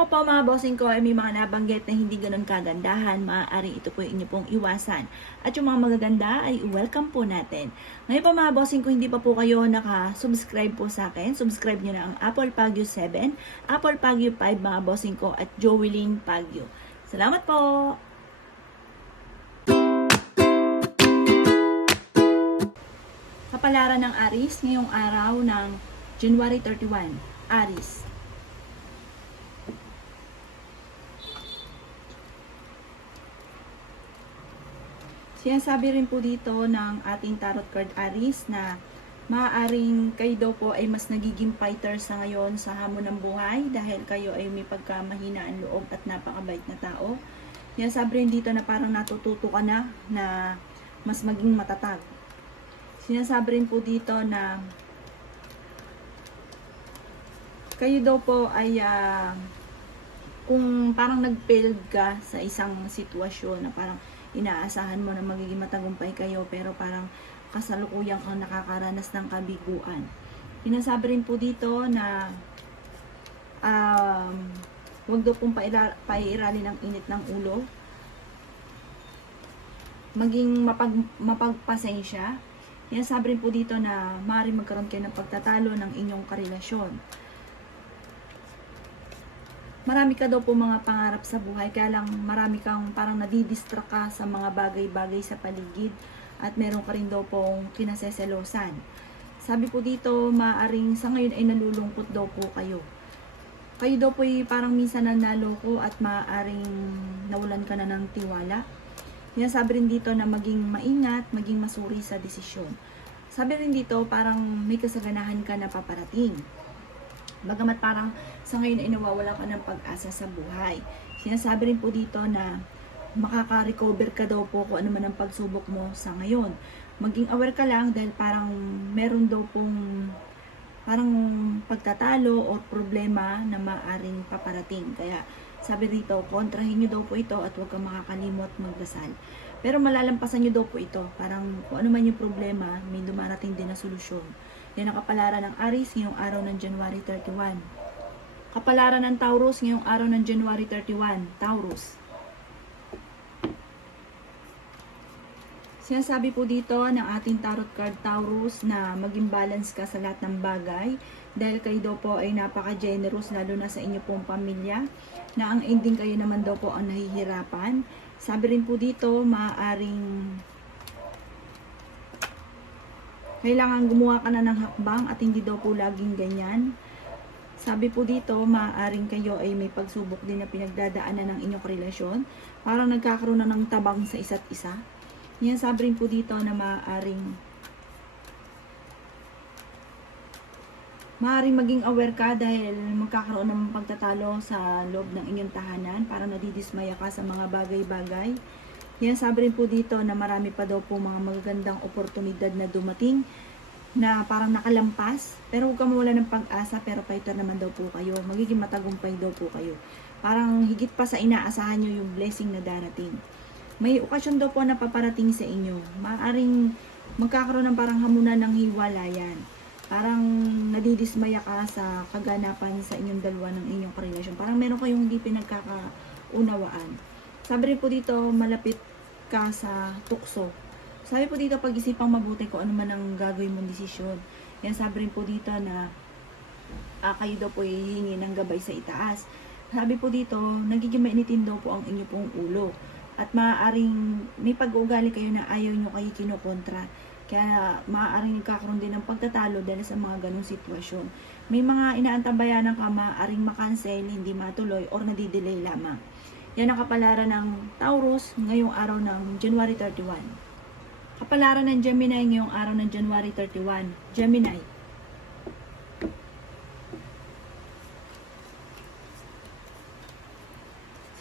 ko po mga bossing ko ay may mga nabanggit na hindi ganun kagandahan, maaaring ito po yung inyo pong iwasan. At yung mga magaganda ay welcome po natin. Ngayon po mga bossing ko, hindi pa po kayo naka-subscribe po sa akin. Subscribe nyo na ang Apple Pagyo 7, Apple Pagyo 5 mga bossing ko at Joeline Pagyo. Salamat po! Kapalaran ng Aries ngayong araw ng January 31. Aries. Sinasabi rin po dito ng ating tarot card Aries na maaaring kayo daw po ay mas nagiging fighter sa ngayon sa hamon ng buhay dahil kayo ay may pagkamahinaan loob at napakabait na tao. Sinasabi rin dito na parang natututo ka na mas maging matatag. Sinasabi rin po dito na kayo daw po ay kung parang nag-failed ka sa isang sitwasyon na parang inaasahan mo na magiging matagumpay kayo pero parang kasalukuyan kang nakakaranas ng kabiguan. Sinasabi rin po dito na huwag daw pong pairali ng init ng ulo. Maging mapagpasensya. Sinasabi rin po dito na maaaring magkaroon kayo ng pagtatalo ng inyong karelasyon. Marami ka daw po mga pangarap sa buhay, kaya lang marami kang parang nadidistract ka sa mga bagay-bagay sa paligid at meron ka rin daw pong kinaseselosan. Sabi po dito, maaaring sa ngayon ay nalulungkot daw po kayo. Kayo daw po ay parang minsan na naloko at maaaring nawalan ka na ng tiwala. Sinasabi rin dito na maging maingat, maging masuri sa desisyon. Sabi rin dito, parang may kasaganahan ka na paparating. Bagamat parang sa ngayon ay nawawala ka ng pag-asa sa buhay. Sinasabi rin po dito na makaka-recover ka daw po kung ano man ang pagsubok mo sa ngayon. Maging aware ka lang dahil parang meron daw pong parang pagtatalo o problema na maaring paparating. Kaya sabi dito, kontrahin nyo daw po ito at huwag kang makakalimot magdasal. Pero malalampasan nyo daw po ito. Parang kung ano man yung problema, may dumarating din na solusyon. Yan ang kapalaran ng Aries ngayong araw ng January 31. Kapalaran ng Taurus ngayong araw ng January 31. Taurus. Sinasabi po dito ng ating tarot card Taurus na maging balance ka sa lahat ng bagay dahil kayo daw po ay napaka-generous lalo na sa inyo pong pamilya na ang ending kayo naman daw po ang nahihirapan. Sabi rin po dito maaaring kailangan gumawa ka na ng hakbang at hindi daw po laging ganyan. Sabi po dito, maaaring kayo ay may pagsubok din na pinagdadaanan ng inyong relasyon. Parang nagkakaroon na ng tabang sa isa't isa. Yan sabi rin po dito na maaaring maging aware ka dahil magkakaroon ng pagtatalo sa loob ng inyong tahanan. Parang nadidismaya ka sa mga bagay-bagay. Yan sabi rin po dito na marami pa daw po mga magagandang oportunidad na dumating na parang nakalampas. Pero huwag ka mawala ng pag-asa pero fighter naman daw po kayo. Magiging matagumpay daw po kayo. Parang higit pa sa inaasahan nyo yung blessing na darating. May okasyon daw po na paparating sa inyo. Maaring magkakaroon ng parang hamunan ng hiwalayan. Parang nadidismaya ka sa kaganapan sa inyong dalawa ng inyong karelasyon. Parang meron kayong hindi pinagkakaunawaan. Sabi rin po dito, malapit ka sa tukso. Sabi po dito, pag-isipang mabuti kung ano man ang gagawin mong desisyon. Yan sabi rin po dito na kayo daw po hihingi ng gabay sa itaas. Sabi po dito, nagiging mainitin daw po ang inyo pong ulo. At maaaring may pag-uugali kayo na ayaw nyo kayo kinokontra. Kaya maaaring nagkakaroon din ng pagtatalo dahil sa mga ganong sitwasyon. May mga inaantabayanan ka, maaaring makancel, hindi matuloy, or nadidelay lamang. Yan ang kapalaran ng Taurus ngayong araw ng January 31. Kapalaran ng Gemini ngayong araw ng January 31. Gemini.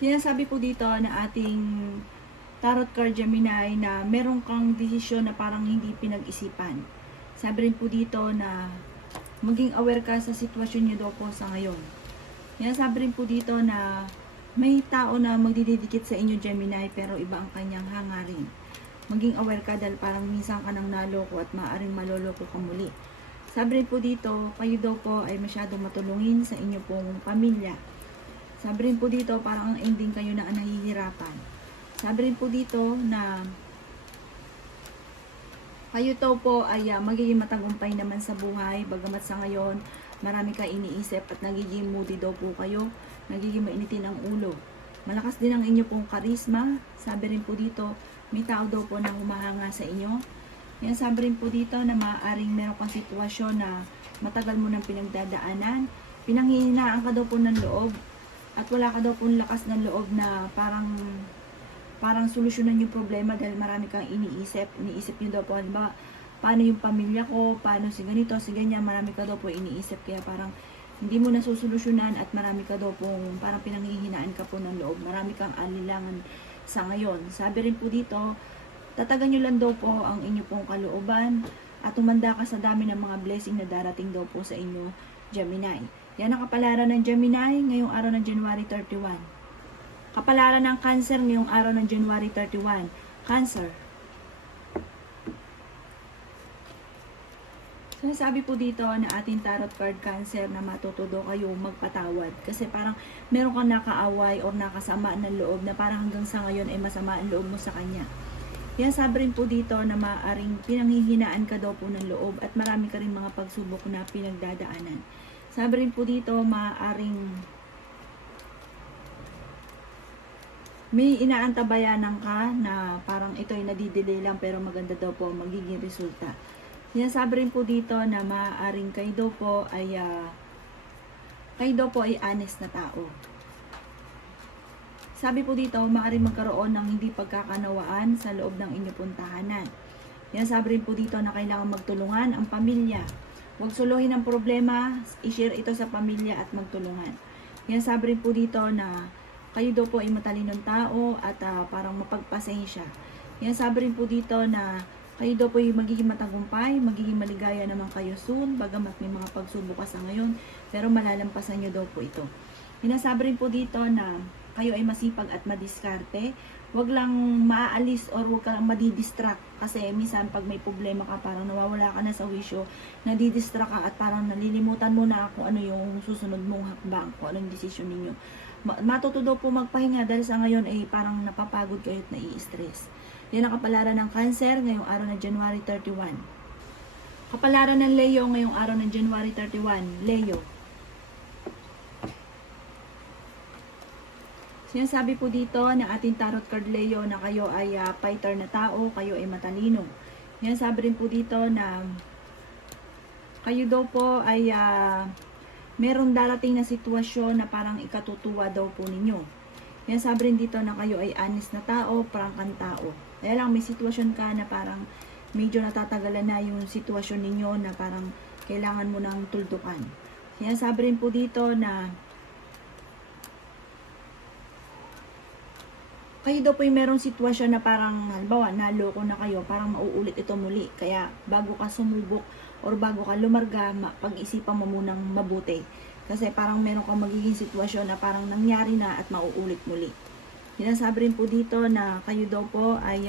Sinasabi po dito na ating tarot card Gemini na meron kang desisyon na parang hindi pinag-isipan. Sabi rin po dito na maging aware ka sa sitwasyon niyo daw po sa ngayon. Yan sabi rin po dito na may tao na magdidikit sa inyo Gemini pero iba ang kanyang hangarin. Maging aware ka dahil parang minsan ka nang naloko at maaaring maloloko ka muli. Sabi rin po dito, kayo daw po ay masyadong matulungin sa inyo pong pamilya. Sabi rin po dito, parang ang ending kayo na nahihirapan. Sabi rin po dito na kayo to po ay magiging matagumpay naman sa buhay, bagamat sa ngayon marami ka iniisip at nagiging moody daw po kayo, nagiging mainitin ang ulo. Malakas din ang inyo pong karisma. Sabi rin po dito, may tao daw po na humahanga sa inyo. Yan, sabi rin po dito na maaaring meron kang sitwasyon na matagal mo nang pinagdadaanan. Pinanghihinaan ka daw po ng loob at wala ka daw po lakas ng loob na parang solusyonan yung problema dahil marami kang iniisip. Iniisip nyo daw po, halimbawa, paano yung pamilya ko, paano si ganito, si ganyan, marami ka daw po iniisip. Kaya parang hindi mo nasusolusyonan at marami ka daw po, parang pinanghihinaan ka po ng loob. Marami kang alilangan sa ngayon. Sabi rin po dito, tatagan nyo lang daw po ang inyo pong kalooban at tumanda ka sa dami ng mga blessing na darating daw po sa inyo, Gemini. Yan ang kapalaran ng Gemini ngayong araw ng January 31. Kapalaran ng Cancer ngayong araw ng January 31. Cancer. So, sabi po dito na ating tarot card Cancer na matututo kayo magpatawad. Kasi parang meron kang nakaaway o nakasama ng loob na parang hanggang sa ngayon ay masama ang loob mo sa kanya. Yan, sabi rin po dito na maaaring pinanghihinaan ka daw po ng loob at marami ka rin mga pagsubok na pinagdadaanan. Sabi rin po dito, maaaring may inaantabayanan ka na parang ito ay nadidelay lang pero maganda daw po magiging resulta. Yan, sabi rin po dito na maaaring kayo daw po ay honest na tao. Sabi po dito, maaaring magkaroon ng hindi pagkakanawaan sa loob ng inyong puntahanan. Yan, sabi rin po dito na kailangan magtulungan ang pamilya. Huwag suluhin ang problema, i-share ito sa pamilya at magtulungan. Yan, sabi rin po dito na kayo daw po ay matalinong tao at parang mapagpasensya. Yan, sabi rin po dito na kayo daw po ay magiging matagumpay, magiging maligaya naman kayo soon, bagamat may mga pagsubok sa ngayon, pero malalampasan nyo daw po ito. Hinasabi rin po dito na kayo ay masipag at madiskarte. Huwag lang maaalis or huwag ka lang madidistract. Kasi minsan pag may problema ka, parang nawawala ka na sa wisyo, nadidistract ka at parang nalilimutan mo na kung ano yung susunod mong hakbang, kung ano yung desisyon ninyo. Matuto daw po magpahinga dahil sa ngayon ay parang napapagod kayo at nai-stress. Yan ang kapalaran ng Cancer ngayong araw ng January 31. Kapalaran ng Leo ngayong araw ng January 31. Leo. Sinasabi po dito na ating tarot card Leo na kayo ay fighter na tao, kayo ay matalino. Yan, sabi rin po dito na kayo daw po ay meron darating na sitwasyon na parang ikatutuwa daw po ninyo. Yan, sabi rin dito na kayo ay honest na tao, prangkang tao. Dahil lang may sitwasyon ka na parang medyo natatagalan na yung sitwasyon ninyo na parang kailangan mo ng tuldukan. Yan, sabi rin po dito na kayo daw po yung merong sitwasyon na parang, halimbawa, naloko na kayo, parang mauulit ito muli. Kaya, bago ka sumubok or bago ka lumarga, pag-isipan mo munang mabuti. Kasi parang meron kang magiging sitwasyon na parang nangyari na at mauulit muli. Sinasabi rin po dito na kayo daw po ay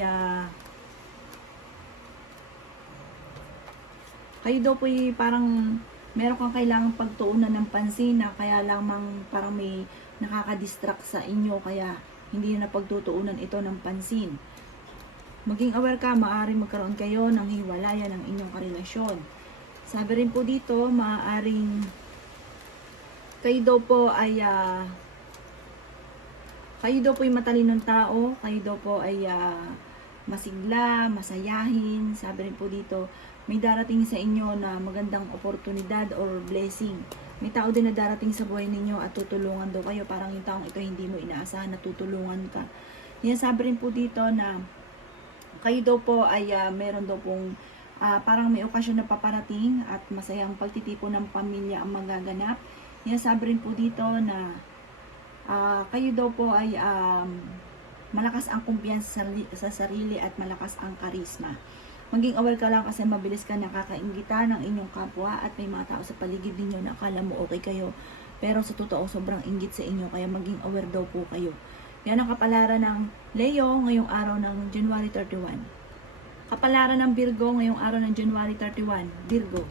kayo daw po yung parang meron kang kailangang pagtuunan ng pansin na kaya lamang parang may nakaka-distract sa inyo, kaya hindi na pagtutuunan ito ng pansin. Maging aware ka, maaaring magkaroon kayo ng hiwalayan ng inyong karelasyon. Sabi rin po dito, maaaring kayo daw po ay matalinong tao, kayo daw po ay masigla, masayahin. Sabi rin po dito, may darating sa inyo na magandang oportunidad or blessing. May tao din na darating sa buhay ninyo at tutulungan daw kayo. Parang yung taong ito hindi mo inaasahan na tutulungan ka. Yan, sabi rin po dito na kayo daw po ay meron daw pong parang may okasyon na paparating at masayang pagtitipon ng pamilya ang magaganap. Yan, sabi rin po dito na kayo daw po ay malakas ang kumpiyansa sa sarili at malakas ang karisma. Maging aware ka lang kasi mabilis ka nakakainggita ng inyong kapwa at may mga tao sa paligid ninyo na akala mo okay kayo. Pero sa totoo, sobrang inggit sa inyo, kaya maging aware daw po kayo. Yan ang kapalaran ng Leo ngayong araw ng January 31. Kapalaran ng Virgo ngayong araw ng January 31. Virgo.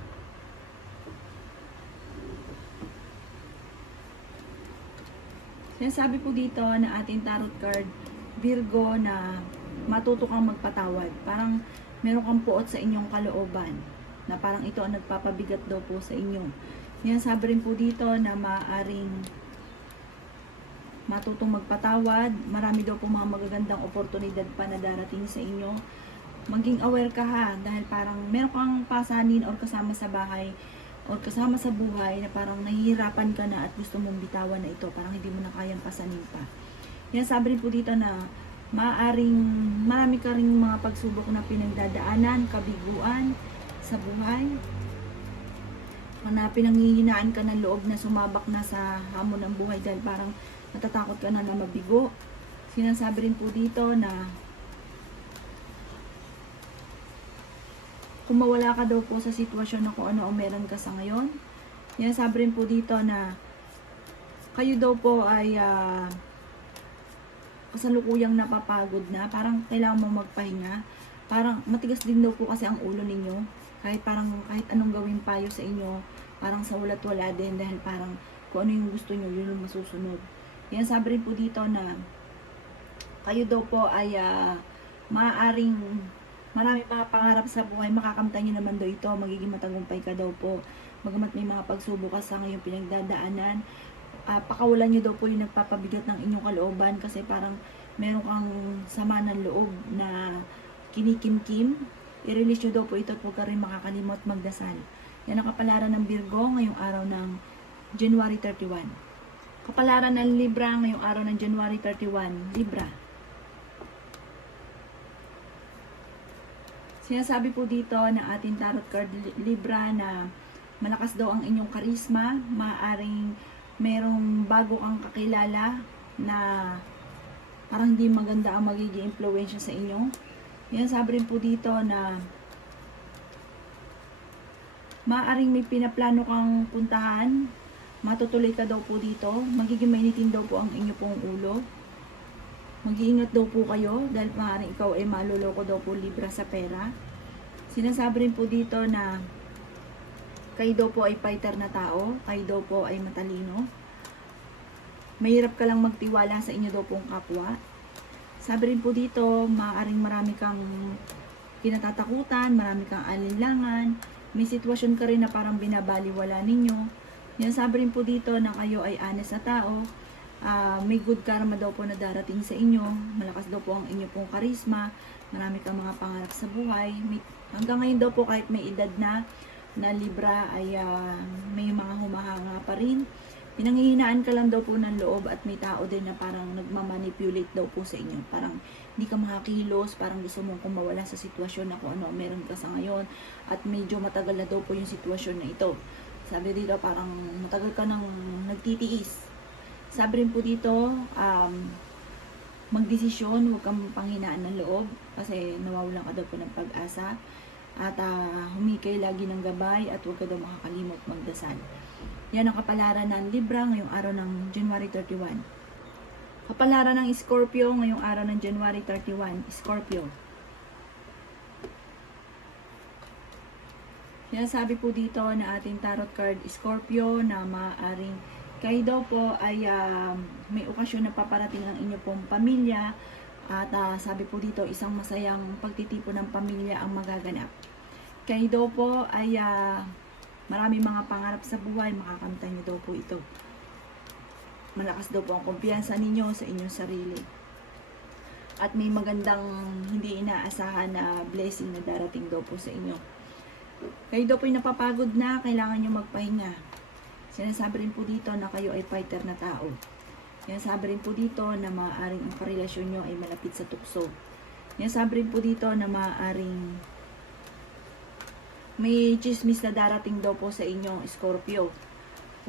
Yan sabi po dito na ating tarot card, Virgo, na matuto kang magpatawad. Parang meron kang puot sa inyong kalooban na parang ito ang nagpapabigat daw po sa inyo. Yan sabi rin po dito na maaaring matutong magpatawad. Marami daw po mga magagandang oportunidad pa na darating sa inyo. Maging aware ka ha, dahil parang meron kang pasanin or kasama sa bahay or kasama sa buhay na parang nahihirapan ka na at gusto mong bitawan na ito, parang hindi mo na kayang pasanin pa. Yan sabi rin po dito na maaring marami ka rin mga pagsubok na pinagdadaanan, kabiguan sa buhay, na pinanghihinaan ka ng loob na sumabak na sa hamon ng buhay dahil parang natatakot ka na mabigo. Sinasabi rin po dito na kung mawala ka daw po sa sitwasyon na kung ano ang meron ka sa ngayon. Yan sabi rin po dito na kayo daw po ay kasalukuyang napapagod na. Parang kailangan mo magpahinga. Parang matigas din daw po kasi ang ulo ninyo. Kahit anong gawin payo sa inyo, parang sa ulat wala din dahil parang kung ano yung gusto nyo, yun yung masusunod. Yan sabi rin po dito na kayo daw po ay maaaring marami mga pangarap sa buhay, makakamtan nyo naman daw ito, magiging matagumpay ka daw po. Bagamat may mga pagsubok ka sa ngayong pinagdadaanan, pakawalan nyo daw po yung nagpapabigat ng inyong kalooban kasi parang meron kang sama ng loob na kinikimkim. I-release nyo daw po ito at huwag ka rin makakalimot magdasal. Yan ang kapalaran ng Virgo ngayong araw ng January 31. Kapalaran ng Libra ngayong araw ng January 31. Libra. Sinasabi po dito ng ating tarot card Libra na malakas daw ang inyong karisma, maaaring merong bago kang kakilala na parang hindi maganda ang magiging impluwensya sa inyo. Yan sabi rin po dito na maaaring may pinaplano kang puntahan, matutuloy ka daw po dito, magiging mainitin daw po ang inyo pong ulo. Mag-iingat daw po kayo dahil maaaring ikaw ay maluloko daw po Libra sa pera. Sinasabi rin po dito na kayo daw po ay fighter na tao, kayo daw po ay matalino. Mahirap ka lang magtiwala sa inyo daw pong kapwa. Sabi rin po dito, maaaring marami kang kinatatakutan, marami kang alinlangan, may sitwasyon ka rin na parang binabaliwala ninyo. Yan sabi rin po dito na kayo ay honest na tao. May good karma daw po na darating sa inyo, malakas daw po ang inyo pong karisma, marami kang mga pangarap sa buhay. Hanggang ngayon daw po kahit may edad na Libra ay may mga humahanga pa rin. Pinanghihinaan ka lang daw po ng loob at may tao din na parang nagmamanipulate daw po sa inyo. Parang hindi ka makakilos, parang gusto mong kumawala sa sitwasyon na kung ano meron ka sa ngayon at medyo matagal na daw po yung sitwasyon na ito. Sabi dito parang matagal ka nang nagtitiis. Sabi rin po dito, magdesisyon, huwag kang panghinaan ng loob kasi nawawalan ka daw po ng pag-asa at humikay lagi ng gabay at huwag ka daw makakalimot magdasal. Yan ang kapalaran ng Libra ngayong araw ng January 31. Kapalaran ng Scorpio ngayong araw ng January 31. Scorpio. Yan sabi po dito na ating tarot card Scorpio na maaaring kayo daw po ay may okasyon na paparating ang inyo pong pamilya at sabi po dito isang masayang pagtitipon ng pamilya ang magaganap. Kayo daw po ay marami mga pangarap sa buhay, makakamtan niyo daw po ito. Malakas daw po ang kumpiyansa ninyo sa inyong sarili. At may magandang hindi inaasahan na blessing na darating daw po sa inyo. Kayo daw po ay napapagod na, kailangan nyo magpahinga. Sinasabi rin po dito na kayo ay fighter na tao. Sinasabi rin po dito na maaaring ang karelasyon nyo ay malapit sa tukso. Sinasabi rin po dito na maaaring may chismis na darating daw po sa inyong Scorpio.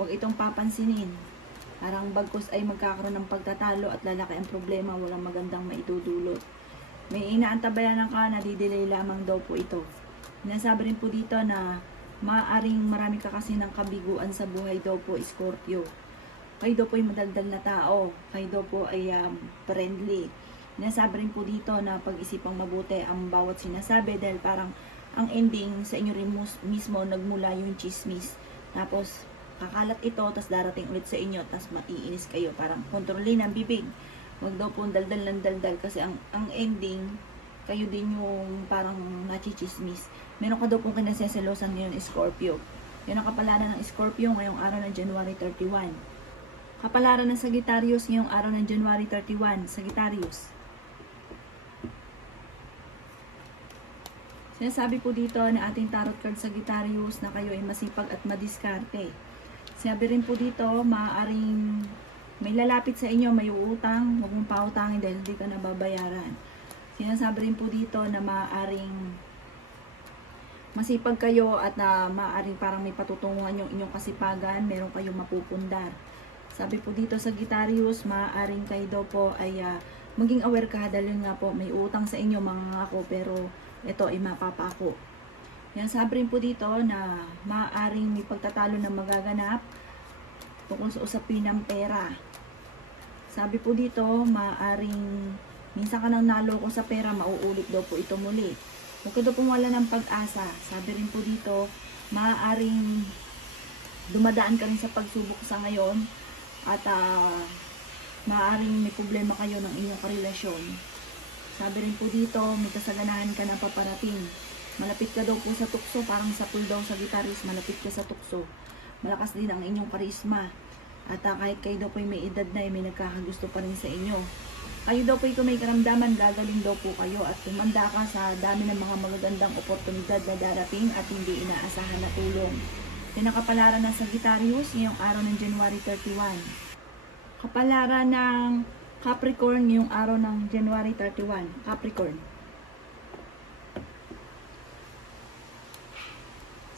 Huwag itong papansinin. Parang bagkus ay magkakaroon ng pagtatalo at lalaki ang problema, walang magandang maitudulot. May inaantabayanan ka na didelay lamang daw po ito. Sinasabi rin po dito na maaaring marami ka kasi ng kabiguan sa buhay daw po Scorpio. Kayo daw po ay madaldal na tao. Kayo daw po ay friendly. Sinasabi rin po dito na pag-isipang mabuti ang bawat sinasabi dahil parang ang ending sa inyo rin mismo nagmula yung chismis. Tapos kakalat ito, tas darating ulit sa inyo, tas maiinis kayo. Parang kontrolin ang bibig. Huwag daw po daldal ng daldal kasi ang ending, kayo din yung parang nachichismis. Meron ka daw pong kinaseselosan ngayon, Scorpio. Yan ang kapalaran ng Scorpio ngayong araw ng January 31. Kapalaran ng Sagittarius ngayong araw ng January 31. Sagittarius. Sinasabi po dito na ating tarot card Sagittarius na kayo ay masipag at madiskarte. Sinabi rin po dito, maaaring may lalapit sa inyo, may uutang, huwag mong pautangin dahil hindi ka nababayaran. Sinasabi rin po dito na maaaring masipag kayo at na maaaring parang may patutunguhan yung inyong kasipagan, meron kayong mapupundar. Sabi po dito sa Sagittarius, maaaring kayo daw po ay maging aware ka dahil nga po may utang sa inyo mga ako pero ito ay mapapako. Yan, sabi rin po dito na maaaring may pagtatalo na magaganap tungkol sa usapin ng pera. Sabi po dito, maaaring minsan ka nang naloko sa pera, mauulit daw po ito muli. Huwag ka daw pumawala ng pag-asa. Sabi rin po dito, maaaring dumadaan ka rin sa pagsubok sa ngayon at maaaring may problema kayo ng inyong karelasyon. Sabi rin po dito, may kasaganahan ka na paparating. Malapit ka daw po sa tukso, parang sa pool daw sa Sagittarius, malapit ka sa tukso. Malakas din ang inyong karisma. At kahit kayo daw po may edad na, may nagkakagusto pa rin sa inyo. Kayo daw po kung may karamdaman, gagaling daw po kayo at tumanda ka sa dami ng mga magagandang oportunidad na darating at hindi inaasahan na tulong. Yan ang kapalaran ng Sagittarius ngayong araw ng January 31. Kapalaran ng Capricorn ngayong araw ng January 31. Capricorn.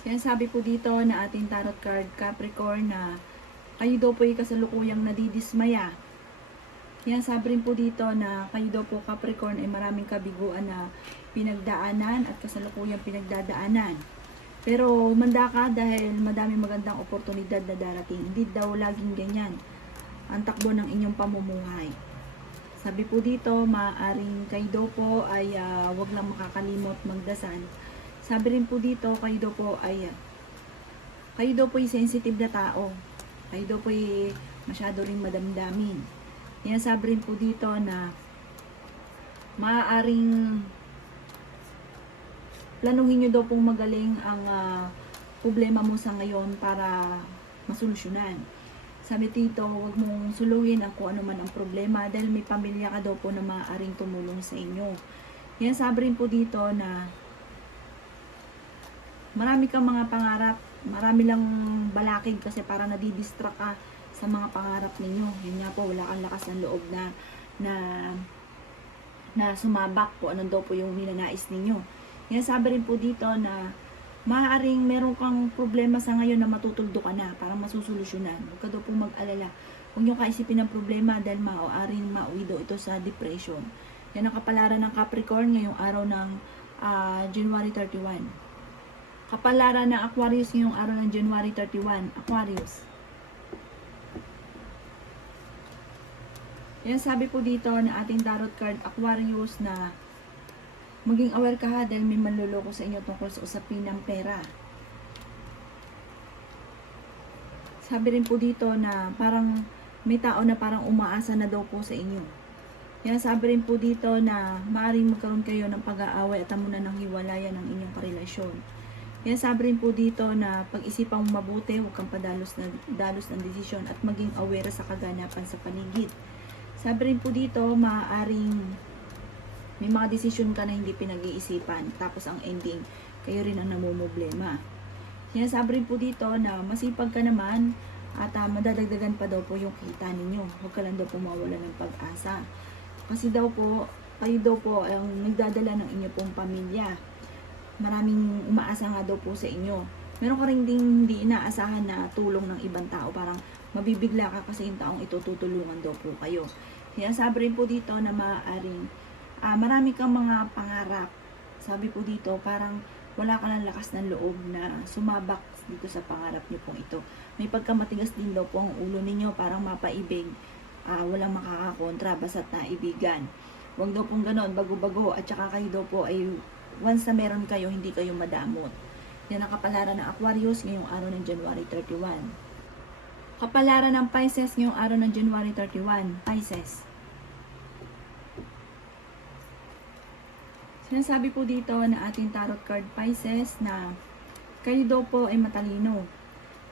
Sinasabi po dito na ating tarot card Capricorn na kayo daw po ay kasalukuyang nadidismaya. Yan, sabi rin po dito na kayo daw po Capricorn ay maraming kabiguan na pinagdaanan at kasalukuyang pinagdadaanan. Pero manda ka dahil madaming magandang oportunidad na darating. Hindi daw laging ganyan ang takbo ng inyong pamumuhay. Sabi po dito, maaaring kayo daw po ay wag lang makakalimot magdasal. Sabi rin po dito, kayo daw po ay sensitive na tao. Kayo daw po ay masyado rin madamdamin. Yan, sabi rin po dito na maaaring planuhin nyo daw pong magaling ang problema mo sa ngayon para masolusyonan. Sabi dito, huwag mong suluhin ang kung ano man ang problema dahil may pamilya ka daw po na maaaring tumulong sa inyo. Yan, sabi rin po dito na marami kang mga pangarap, marami lang balakid kasi para nadidistract ka sa mga pangarap ninyo. Yun nga po, wala kang lakas ng loob na sumabak po anong daw po yung ninanais ninyo. Yan, sabi rin po dito na maaaring meron kang problema sa ngayon na matutuldo ka na para masusolusyonan. Huwag ka daw po mag-alala. Huwag nyo kaisipin ng problema dahil maaaring mauwi daw ito sa depression. Yan ang kapalaran ng Capricorn ngayong araw ng January 31. Kapalaran ng Aquarius ngayong araw ng January 31. Aquarius. Yan, sabi po dito na ating tarot card Aquarius na maging aware ka ha dahil may manluloko sa inyo tungkol sa usapin ng pera. Sabi rin po dito na parang may tao na parang umaasa na daw po sa inyo. Yan, sabi rin po dito na maaaring magkaroon kayo ng pag-aaway at tamunan ng hiwalayan ng inyong karelasyon. Yan, sabi rin po dito na pag-isipan mo mabuti, huwag kang dalos ng desisyon at maging aware sa kaganapan sa paligid. Sabi rin po dito, maaaring may mga desisyon ka na hindi pinag-iisipan, tapos ang ending, kayo rin ang namumblema. Yan, sabi rin po dito na masipag ka naman at madadagdagan pa daw po yung kita ninyo. Huwag ka lang daw po mawala ng pag-asa. Kasi daw po, kayo daw po ang nagdadala ng inyo pong pamilya. Maraming umaasa nga daw po sa inyo. Meron ka rin ding hindi inaasahan na tulong ng ibang tao. Parang mabibigla ka kasi yung taong ito tutulungan daw po kayo. Kaya sabi rin po dito na maaaring marami kang mga pangarap. Sabi po dito parang wala ka lang lakas ng loob na sumabak dito sa pangarap niyo pong ito. May pagkamatigas din daw po ang ulo ninyo, parang mapaibig. Walang makakakontra basta't naibigan. Huwag daw pong ganon, bago-bago. At saka kayo daw po ay once na meron kayo, hindi kayo madamot. Yan ang kapalaran ng Aquarius ngayong araw ng January 31. Kapalaran ng Pisces ngayong araw ng January 31. Pisces. Sinasabi po dito na ating tarot card Pisces na kayo daw po ay matalino.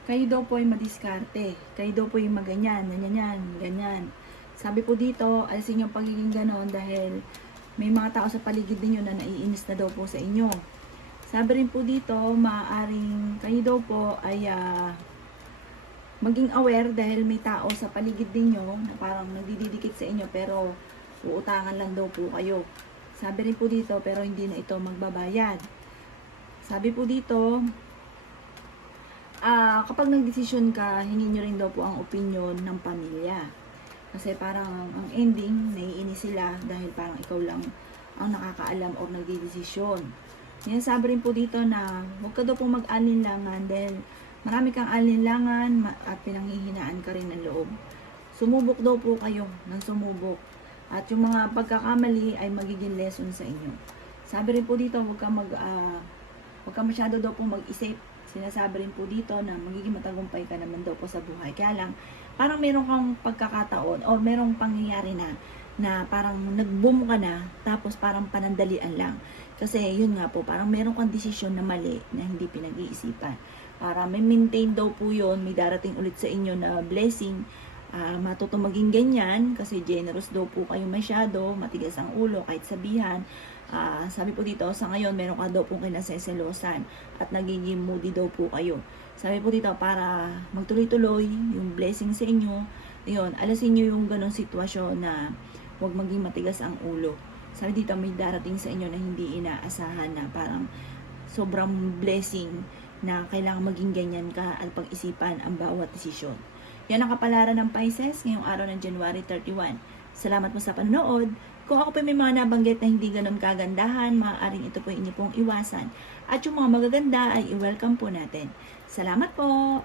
Kayo daw po ay madiskarte. Kayo daw po ay maganyan, ganyan. Sabi po dito, alisin yung pagiging ganon dahil may mga tao sa paligid ninyo na naiinis na daw po sa inyo. Sabi rin po dito, maaaring kayo daw po ay maging aware dahil may tao sa paligid ninyo na parang nagdidikit sa inyo pero uutangan lang daw po kayo. Sabi rin po dito, pero hindi na ito magbabayad. Sabi po dito, kapag nagdesisyon ka, hingin nyo rin daw po ang opinion ng pamilya. Kasi parang ang ending, naiinis sila dahil parang ikaw lang ang nakakaalam o nagdidesisyon. Yan, sabi rin po dito na huwag ka daw po mag-alinlangan dahil marami kang alinlangan at pinanghihinaan ka rin ng loob. Sumubok daw po kayo ng sumubok. At yung mga pagkakamali ay magiging lesson sa inyo. Sabi rin po dito, huwag ka masyado daw po mag-isip. Sinasabi rin po dito na magiging matagumpay ka naman daw po sa buhay. Kaya lang, parang meron kang pagkakataon o merong pangyayari na parang nag-boom ka na, tapos parang panandalian lang. Kasi yun nga po, parang meron kang desisyon na mali na hindi pinag-iisipan. Para may maintain daw po yun, may darating ulit sa inyo na blessing. Matuto maging ganyan kasi generous daw po kayo masyado, matigas ang ulo kahit sabihan. Sabi po dito, sa ngayon meron ka daw pong kinaseselosan at nagiging moody daw po kayo. Sabi po dito, para magtuloy-tuloy yung blessing sa inyo, yun, alasin nyo yung ganong sitwasyon na huwag maging matigas ang ulo. Sabi dito, may darating sa inyo na hindi inaasahan na parang sobrang blessing na kailangan maging ganyan ka at pag-isipan ang bawat desisyon. Yan ang kapalaran ng Pisces ngayong araw ng January 31. Salamat po sa panonood. Kung ako po may mga nabanggit na hindi ganun kagandahan, maaaring ito po inyo pong iwasan. At yung mga magaganda ay i-welcome po natin. Salamat po!